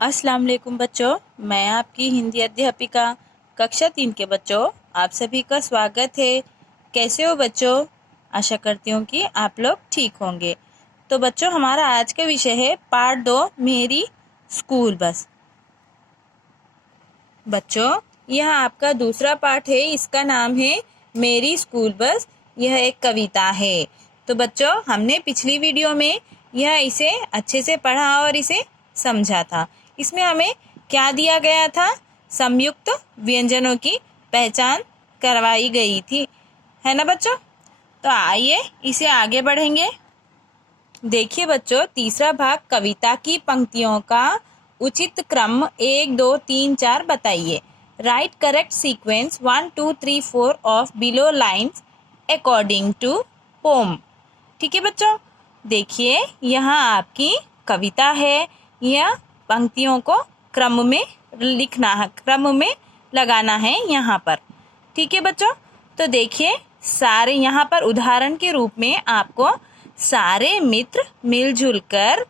अस्सलाम वालेकुम बच्चों, मैं आपकी हिंदी अध्यापिका कक्षा 3 के बच्चों आप सभी का स्वागत है। कैसे हो बच्चों? आशा करती हूँ कि आप लोग ठीक होंगे। तो बच्चों, हमारा आज का विषय है पार्ट 2, मेरी स्कूल बस। बच्चों, यह आपका दूसरा पार्ट है। इसका नाम है मेरी स्कूल बस। यह एक कविता है। तो बच्चों, हमने पिछली वीडियो में इसे अच्छे से पढ़ा और इसे समझा था। इसमें हमें क्या दिया गया था? संयुक्त व्यंजनों की पहचान करवाई गई थी, है ना बच्चों? तो आइए इसे आगे बढ़ेंगे। देखिए बच्चों, तीसरा भाग, कविता की पंक्तियों का उचित क्रम 1 2 3 4 बताइए। Write correct sequence 1 2 3 4 of below lines according to poem. ठीक है बच्चों, देखिए यहाँ आपकी कविता है। यह पंक्तियों को क्रम में लिखना है, क्रम में लगाना है यहाँ पर। ठीक है बच्चों, तो देखिए सारे यहाँ पर उदाहरण के रूप में आपको सारे मित्र मिलजुल कर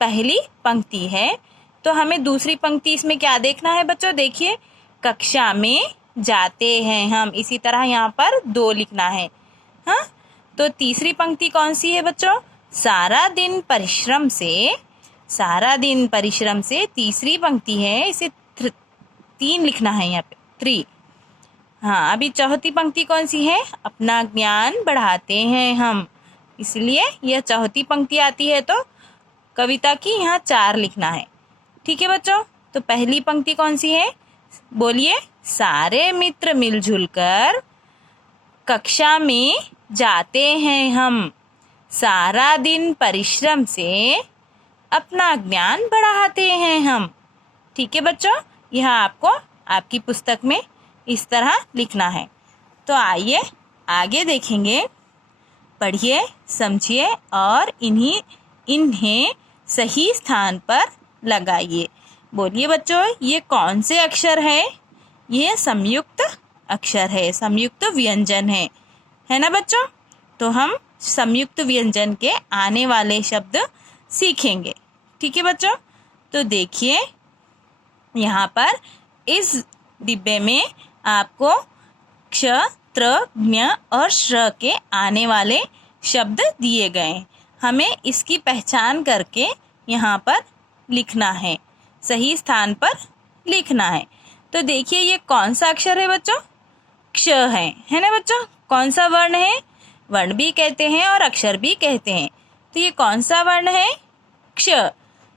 पहली पंक्ति है। तो हमें दूसरी पंक्ति इसमें क्या देखना है बच्चों? देखिए, कक्षा में जाते हैं हम, इसी तरह यहाँ पर 2 लिखना है। हाँ, तो तीसरी पंक्ति कौन सी है बच्चों? सारा दिन परिश्रम से, सारा दिन परिश्रम से तीसरी पंक्ति है, इसे 3 लिखना है यहाँ पे, 3। हाँ, अभी चौथी पंक्ति कौन सी है? अपना ज्ञान बढ़ाते हैं हम, इसलिए यह चौथी पंक्ति आती है। तो कविता की यहाँ 4 लिखना है। ठीक है बच्चों, तो पहली पंक्ति कौन सी है? बोलिए। सारे मित्र मिलजुल कर कक्षा में जाते हैं हम, सारा दिन परिश्रम से अपना ज्ञान बढ़ाते हैं हम। ठीक है बच्चों, यह आपको आपकी पुस्तक में इस तरह लिखना है। तो आइए आगे देखेंगे। पढ़िए, समझिए और इन्हें सही स्थान पर लगाइए। बोलिए बच्चों, ये कौन से अक्षर है? ये संयुक्त अक्षर है, संयुक्त व्यंजन है ना बच्चों? तो हम संयुक्त व्यंजन के आने वाले शब्द सीखेंगे। ठीक है बच्चों, तो देखिए यहाँ पर इस डिब्बे में आपको क्ष, त्र, ज्ञ और श्र के आने वाले शब्द दिए गए। हमें इसकी पहचान करके यहाँ पर लिखना है, सही स्थान पर लिखना है। तो देखिए ये कौन सा अक्षर है बच्चों? क्ष है ना बच्चों? कौन सा वर्ण है? वर्ण भी कहते हैं और अक्षर भी कहते हैं। तो ये कौन सा वर्ण है? क्ष।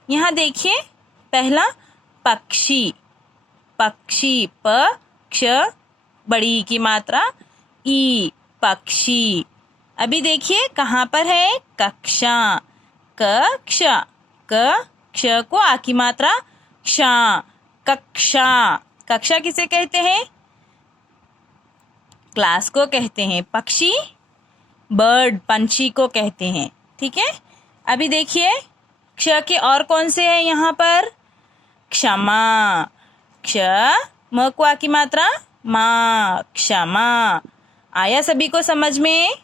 यहाँ देखिए, पहला पक्षी, पक्षी, प क्ष, बड़ी की मात्रा ई, पक्षी। अभी देखिए कहाँ पर है? कक्षा, क क्ष, क क्ष को आ की मात्रा क्षा, कक्षा। कक्षा किसे कहते हैं? क्लास को कहते हैं। पक्षी बर्ड, पंछी को कहते हैं। ठीक है, अभी देखिए क्ष के और कौन से हैं यहाँ पर? क्षमा, क्ष, म को आ की मात्रा मा, क्षमा। आया सभी को समझ में?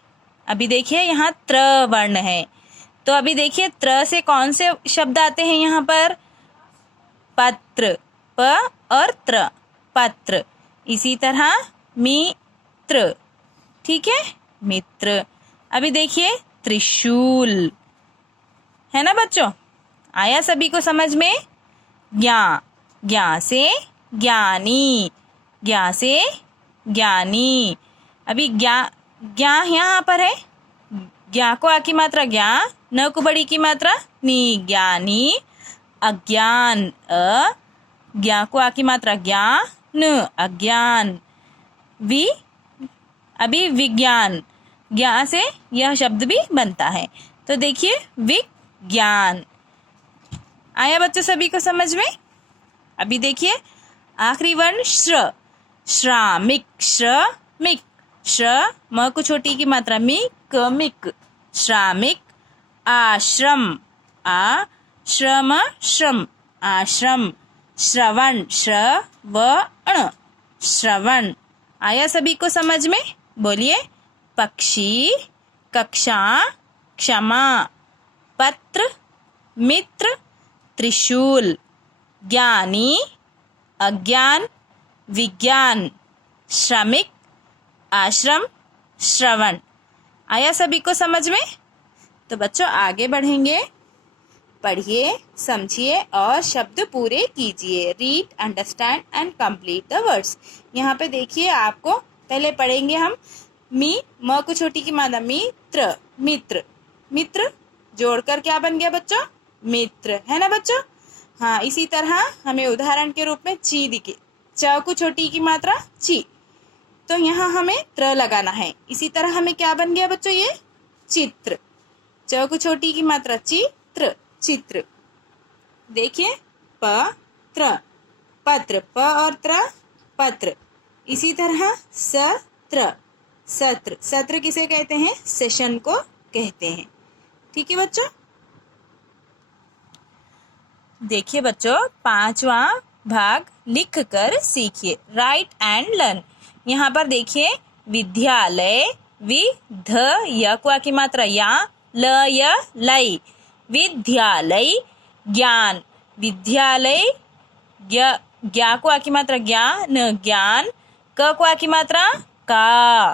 अभी देखिए यहाँ त्र वर्ण है। तो अभी देखिए त्र से कौन से शब्द आते हैं यहाँ पर? पत्र, प और त्र, पत्र। इसी तरह मित्र, ठीक है, मित्र। अभी देखिए त्रिशूल, है ना बच्चों? आया सभी को समझ में? ज्ञा, ज्ञा से ज्ञानी, ज्ञा से ज्ञानी। अभी ज्ञा, ज्ञा यहाँ पर है। ज्ञा को आ की मात्रा ज्ञा, न को बड़ी की मात्रा नी, ज्ञानी। अज्ञान, अ, ज्ञा को आ की मात्रा ज्ञान, अज्ञान। वि, अभी विज्ञान, ज्ञा से यह शब्द भी बनता है। तो देखिए विज्ञान। आया बच्चों सभी को समझ में? अभी देखिए आखिरी वर्ण श्र, श्रामिक, श्रमिक, श्र, म को छोटी की मात्रा मिक, मिक, श्रामिक। आश्रम, आ श्रम, श्रम, आश्रम। श्रवण, श्रवण, श्रवण। आया सभी को समझ में? बोलिए। पक्षी, कक्षा, क्षमा, पत्र, मित्र, त्रिशूल। ज्ञानी, अज्ञान, विज्ञान, श्रमिक, आश्रम, श्रवण। आया सभी को समझ में? तो बच्चों आगे बढ़ेंगे। पढ़िए, समझिए और शब्द पूरे कीजिए। Read, understand and complete the words. यहाँ पे देखिए, आपको पहले पढ़ेंगे हम म को छोटी की मादा मित्र, मित्र, मित्र जोड़कर क्या बन गया बच्चों? मित्र, है ना बच्चों? हाँ, इसी तरह हमें उदाहरण के रूप में ची दिखे। च को छोटी की मात्रा ची, तो यहाँ हमें त्र लगाना है। इसी तरह हमें क्या बन गया बच्चों? ये चित्र। च को छोटी की मात्रा चित्र, चित्र। देखिए, पत्र, पत्र, प और त्र पत्र। इसी तरह सत्र, सत्र, सत्र किसे कहते हैं? सेशन को कहते हैं। ठीक है बच्चों? देखिए बच्चों, 5वां भाग लिख कर सीखिए। Right and learn. यहाँ पर देखिए, विद्यालय, विध य क्वा की मात्रा या, ल य लई, विद्यालय। ज्ञान, विद्यालय, ज्ञा क्वा की मात्रा ज्ञान, ज्ञान, क क्वा की मात्रा का,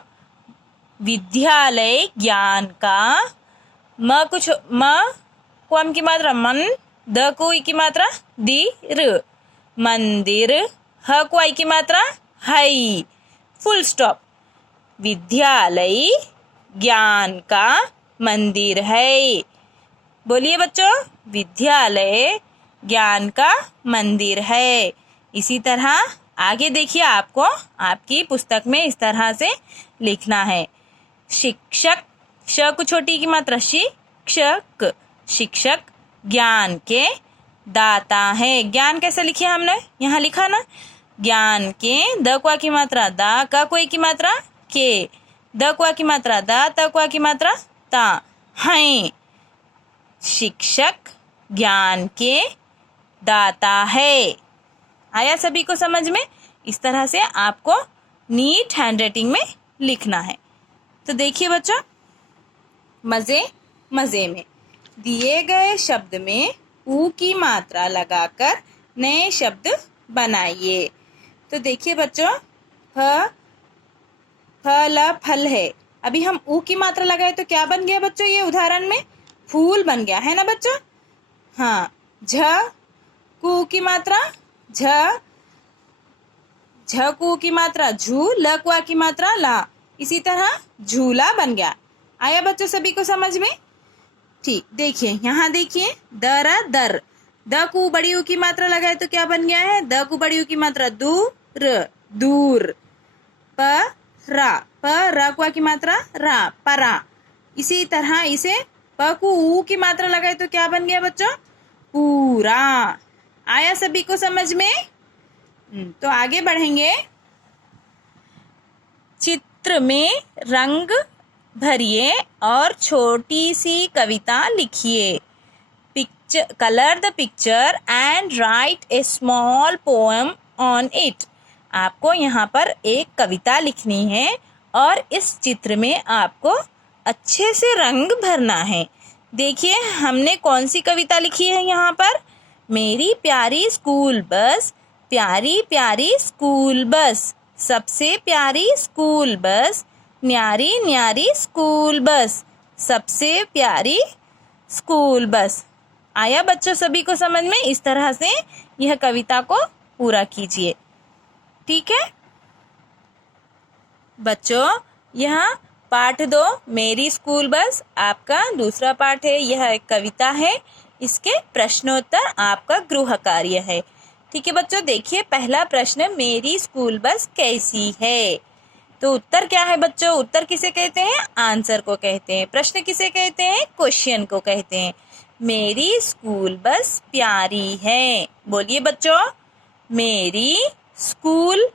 विद्यालय ज्ञान का। म कुछ म क्वम की मात्रा मन, द को ई की मात्रा दीर, मंदिर। ह को आई की मात्रा हई, फुल स्टॉप। विद्यालय ज्ञान का मंदिर है। बोलिए बच्चों, विद्यालय ज्ञान का मंदिर है। इसी तरह आगे देखिए, आपको आपकी पुस्तक में इस तरह से लिखना है। शिक्षक, श को छोटी की मात्रा शिक्षक, शिक्षक ज्ञान के दाता है। ज्ञान कैसे लिखे हमने? यहाँ लिखा ना, ज्ञान के, द क्वा की मात्रा दा, का कोई की मात्रा के, द क्वा की मात्रा दा, त क्वा की मात्रा ता, हैं। शिक्षक ज्ञान के दाता है। आया सभी को समझ में? इस तरह से आपको नीट हैंडराइटिंग में लिखना है। तो देखिए बच्चों, मजे मजे में दिए गए शब्द में ऊ की मात्रा लगाकर नए शब्द बनाइए। तो देखिए बच्चों, फल फल है। अभी हम ऊ की मात्रा लगाए तो क्या बन गया बच्चों? ये उदाहरण में फूल बन गया, है ना बच्चों? हाँ। झ कु की मात्रा झ, झ कु की मात्रा झू, ल क्वा की मात्रा ला। इसी तरह झूला बन गया। आया बच्चों सभी को समझ में? ठीक, देखिए यहाँ देखिए, दर दर, द को बड़ी ऊ की मात्रा लगाए तो क्या बन गया है? द को बड़ी ऊ की मात्रा दूर, दूर। प रा क्वा की मात्रा रा, परा। इसी तरह इसे प को ऊ की मात्रा लगाए तो क्या बन गया बच्चों? पूरा। आया सभी को समझ में? तो आगे बढ़ेंगे। चित्र में रंग भरिए और छोटी सी कविता लिखिए। Picture, colour the picture and right A small poem on it. आपको यहाँ पर एक कविता लिखनी है और इस चित्र में आपको अच्छे से रंग भरना है। देखिए, हमने कौन सी कविता लिखी है यहाँ पर? मेरी प्यारी स्कूल बस, प्यारी प्यारी स्कूल बस, सबसे प्यारी स्कूल बस, न्यारी न्यारी स्कूल बस, सबसे प्यारी स्कूल बस। आया बच्चों सभी को समझ में? इस तरह से यह कविता को पूरा कीजिए। ठीक है बच्चों, यह पाठ 2 मेरी स्कूल बस आपका दूसरा पाठ है। यह एक कविता है, इसके प्रश्नोत्तर आपका गृह कार्य है। ठीक है बच्चों, देखिए पहला प्रश्न, मेरी स्कूल बस कैसी है? तो उत्तर क्या है बच्चों? उत्तर किसे कहते हैं? आंसर को कहते हैं। प्रश्न किसे कहते हैं? क्वेश्चन को कहते हैं। मेरी स्कूल बस प्यारी है। बोलिए बच्चों, मेरी स्कूल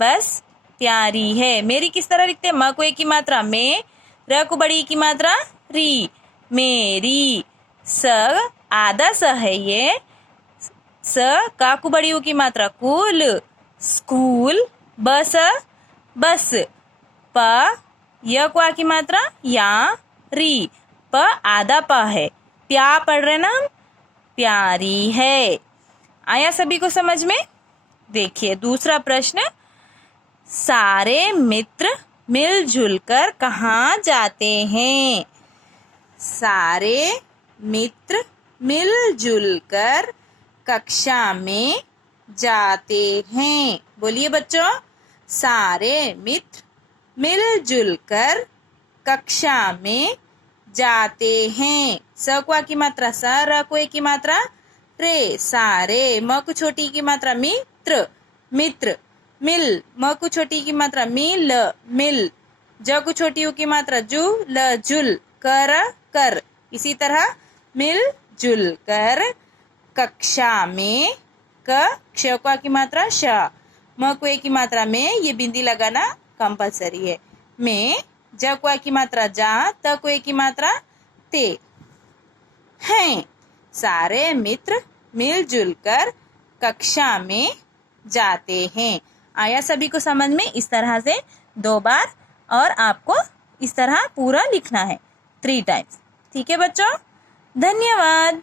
बस प्यारी है। मेरी किस तरह लिखते हैं? म को एक की मात्रा में, र को बड़ी की मात्रा री, मेरी। स आधा स है ये, स का को बड़ी ऊ की मात्रा कुल, स्कूल। बस बस, प य को आ की मात्रा या, री, प आधा प है। प्या पढ़ रहे ना हम, प्यारी है। आया सभी को समझ में? देखिए दूसरा प्रश्न, सारे मित्र मिलजुल कर कहाँ जाते हैं? सारे मित्र मिलजुल कर कक्षा में जाते हैं। बोलिए बच्चों, सारे मित्र मिलजुल कर कक्षा में जाते हैं। स क्वा की मात्रा स, र को की मात्रा रे, सारे। म को छोटी की मात्रा मित्र, मित्र। मिल, म को छोटी की मात्रा मिल, मिल। ज को छोटी उ की मात्रा जु, ल, जुल। कर, कर। इसी तरह मिलजुल कर कक्षा में, क क्ष क्वा की मात्रा श, म को की मात्रा में, ये बिंदी लगाना कंपलसरी है। में, ज क्वा की मात्रा जा, त को की मात्रा ते हैं। सारे मित्र मिलजुल कर कक्षा में जाते हैं। आया सभी को समझ में? इस तरह से 2 बार और आपको इस तरह पूरा लिखना है 3 टाइम्स। ठीक है बच्चों, धन्यवाद।